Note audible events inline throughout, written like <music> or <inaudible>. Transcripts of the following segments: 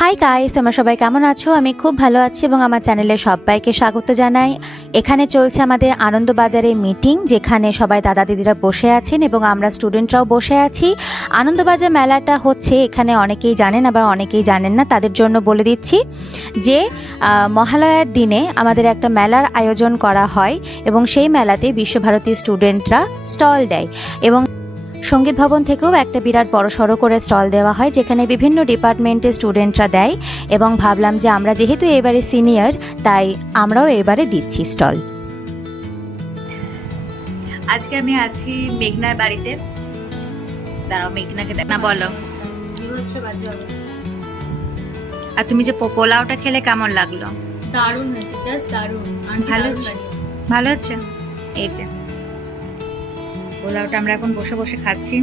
Hi guys তোমরা সবাই কেমন আছো? আমি খুব ভালো আছি এবং আমার চ্যানেলে সবাইকে স্বাগত জানাই। এখানে চলছে আমাদের আনন্দবাজারে মিটিং যেখানে সবাই দাদা দিদিরা বসে আছেন এবং আমরা স্টুডেন্টরাও বসে আছি। আনন্দবাজার মেলাটা হচ্ছে, এখানে অনেকেই জানেন, আবার অনেকেই জানেন না, তাদের জন্য বলে দিচ্ছি যে মহালয়ার দিনে আমাদের একটা মেলার আয়োজন করা হয় এবং সেই মেলাতে বিশ্বভারতী স্টুডেন্টরা স্টল দেয় এবং সংগীত ভবন থেকেও একটা বিরাট বড় সড়ো করে স্টল দেওয়া হয় যেখানে বিভিন্ন ডিপার্টমেন্টের স্টুডেন্টরা দেয় এবং ভাবলাম যে আমরা যেহেতু এবারে সিনিয়র তাই আমরাও এবারে দিচ্ছি স্টল। আজকে আমি আছি মেঘনার বাড়িতে। দাঁড়াও মেঘনাকে দেখ- না বলো। আর তুমি যে পো- পোলাওটা খেলে কেমন লাগল? দারুণ হয়েছে জাস্ট দারুণ। ভালো দারুণ ভালো হচ্ছে এই যে। পোলাওটা আমরা এখন বসে বসে খাচ্ছি।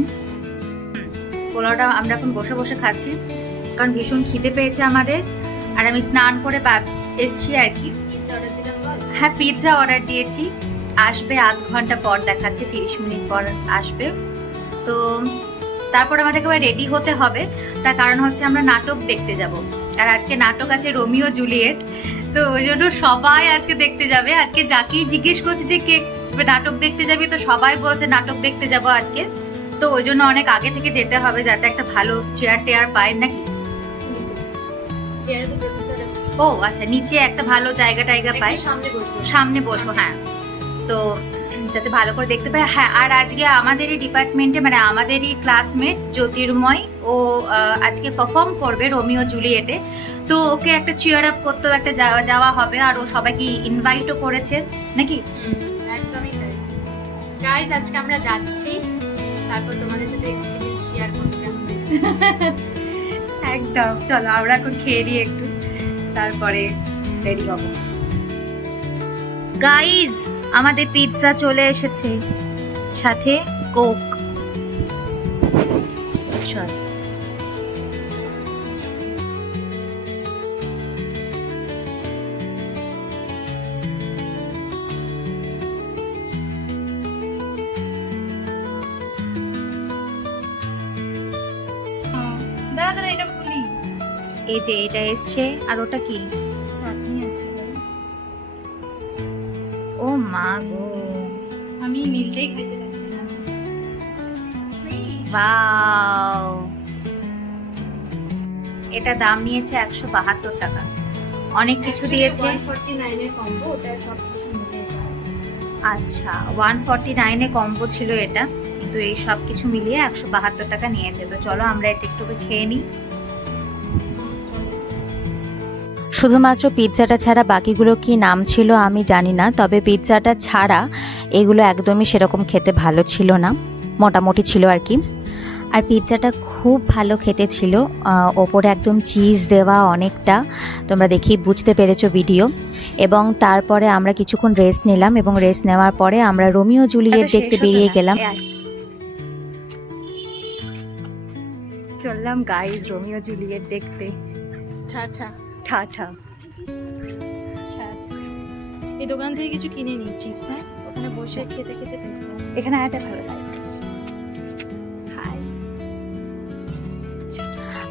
পোলাওটা আমরা এখন বসে বসে খাচ্ছি। কারণ ভীষণ খিদে পেয়েছে আমাদের। আর আমি স্নান করে এসছি আর কি? হ্যাঁ পিৎজা অর্ডার দিয়েছি। আসবে আধ ঘণ্টা পর, দেখাচ্ছে, তিরিশ মিনিট পর আসবে। তো তারপর আমাদেরকে আবার রেডি হতে হবে। তার কারণ হচ্ছে আমরা নাটক দেখতে যাব। আর আজকে নাটক আছে রোমিও জুলিয়েট। তো ওই জন্য সবাই আজকে দেখতে যাবে। আজকে যাকেই জিজ্ঞেস করছে যে কে নাটক দেখতে যাবি তো সবাই বলছে নাটক দেখতে যাব আজকে। তো ওই জন্য অনেক আগে থেকে যেতে হবে যাতে একটা ভালো চেয়ার টেয়ার পায় নাকি। ও আচ্ছা নিচে একটা ভালো জায়গা টাইগা পায় সামনে বসবো। সামনে বসবো হ্যাঁ। তো যাতে ভালো করে দেখতে পাই। হ্যাঁ আর আজকে আমাদেরই ডিপার্টমেন্টে মানে আমাদেরই ক্লাসমেট জ্যোতির্ময় ও আজকে পারফর্ম করবে রোমিও জুলিয়েটে। তো ওকে একটা চিয়ার আপ করতেও একটা যাওয়া হবে আর ও সবাইকে ইনভাইটও করেছে নাকি? গাইজ আজকে আমরা যাচ্ছি। তারপর তোমাদের সাথে এক্সপিরিয়েন্স শেয়ার করতে একদম, চলো আমরা এখন খেয়ে দিই একটু, তারপরে রেডি হব। গাইজ আমাদের পিৎজা চলে এসেছে। সাথে কোক চল। দাঁড়া এটা খুলি এই যে এটা এসছে আর ওটা কি? চাটনি আছে। ও মা গো। আমি মিলটাই খেতে চাচ্ছিলাম। ওয়াও এটা দাম নিয়েছে একশো বাহাত্তর টাকা। অনেক কিছু দিয়েছে। আচ্ছা ওয়ান ফর্টি নাইনে কম্বো ছিল এটা। কিন্তু এই সব কিছু মিলিয়ে একশো বাহাত্তর টাকা নিয়েছে তো চলো আমরা এটা একটু খেয়ে নিই। শুধুমাত্র পিৎজাটা ছাড়া বাকিগুলো কি নাম ছিল আমি জানি না তবে পিৎজাটা ছাড়া এগুলো একদমই সেরকম খেতে ভালো ছিল না মোটামুটি ছিল আর কি। আর পিৎজাটা খুব ভালো খেতে ছিল ওপরে একদম চিজ দেওয়া অনেকটা তোমরা দেখি বুঝতে পেরেছ ভিডিও। এবং তারপরে আমরা কিছুক্ষণ রেস্ট নিলাম এবং রেস্ট নেওয়ার পরে আমরা রোমিও জুলিয়েট দেখতে বেরিয়ে গেলাম। চললাম গাইজ রোমিও জুলিয়েট দেখতে। ছাড় ছাড় ঠাঠা। এই দোকান থেকে কিছু কিনে নিই চিপস হ্যাঁ? ওখানে বসে খেতে খেতে এখানে ভালো লাগে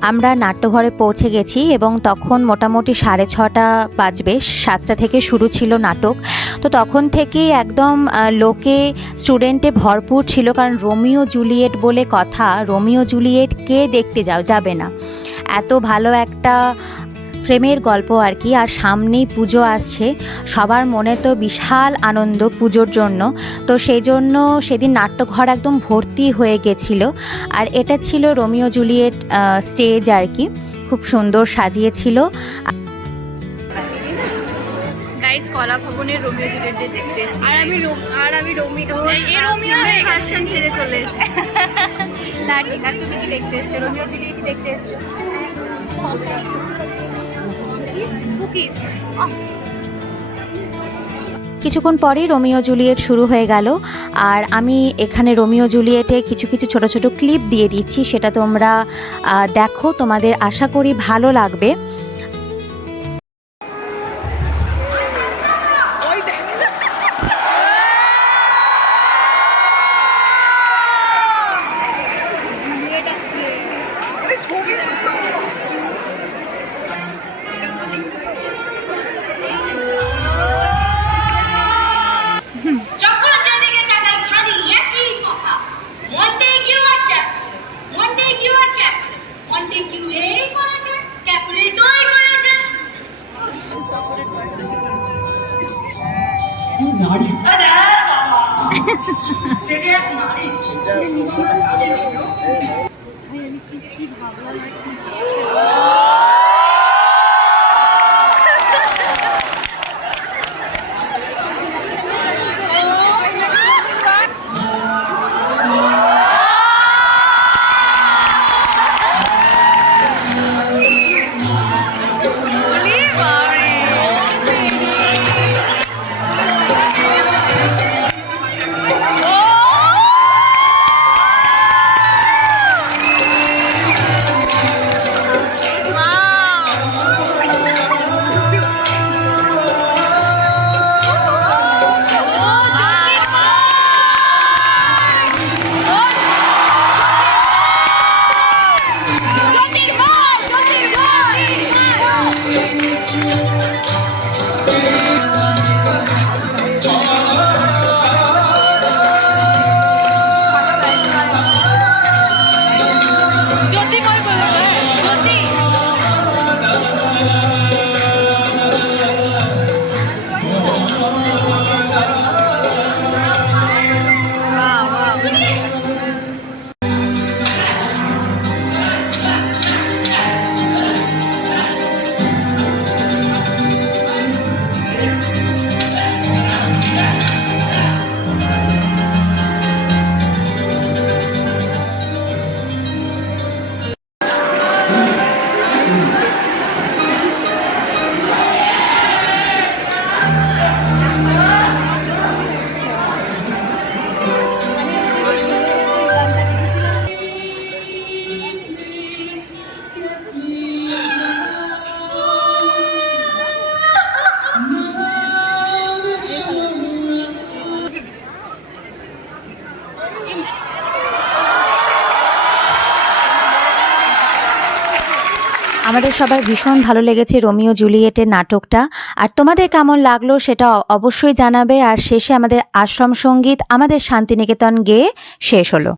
আমরা নাট্যঘরে পৌঁছে গেছি এবং তখন মোটামুটি সাড়ে ছটা বাজবে সাতটা থেকে শুরু ছিল নাটক। তো তখন থেকেই একদম লোকে স্টুডেন্টে ভরপুর ছিল। কারণ রোমিও জুলিয়েট বলে কথা, রোমিও জুলিয়েট কে দেখতে যাও, যাবে না। এত ভালো একটা প্রেমের গল্প আর কি, আর সামনেই পুজো আসছে। সবার মনে তো বিশাল আনন্দ পুজোর জন্য। তো সেই জন্য সেদিন নাট্যঘর একদম ভর্তি হয়ে গেছিল। আর এটা ছিল রোমিও জুলিয়েট স্টেজ আর কি। খুব সুন্দর সাজিয়েছিল। গাইস কলা ভবনের রোমিও জুলিয়েট দেখতে এসেছি আর আমি আর আমি রোমিও এই রোমিও। ভার্সন ছেড়ে চলে এসেছি। <laughs> না ঠিক আর তুমি কি দেখতে এসছো? রোমিও জুলিয়েট কি দেখতে এসছো? কুকিজ কিছুক্ষণ পরেই রোমিও জুলিয়েট শুরু হয়ে গেল আর আমি এখানে রোমিও জুলিয়েটে কিছু কিছু ছোট ছোট ক্লিপ দিয়ে দিচ্ছি সেটা তোমরা দেখো তোমাদের আশা করি ভালো লাগবে। নারী আরে বাবা! সেটি এক নারী জ্যোতির্ময় আমাদের সবার ভীষণ ভালো লেগেছে রোমিও জুলিয়েটের নাটকটা। আর তোমাদের কেমন লাগল সেটা অবশ্যই জানাবে। আর শেষে আমাদের আশ্রম সংগীত, আমাদের শান্তিনিকেতন গেয়ে শেষ হলো।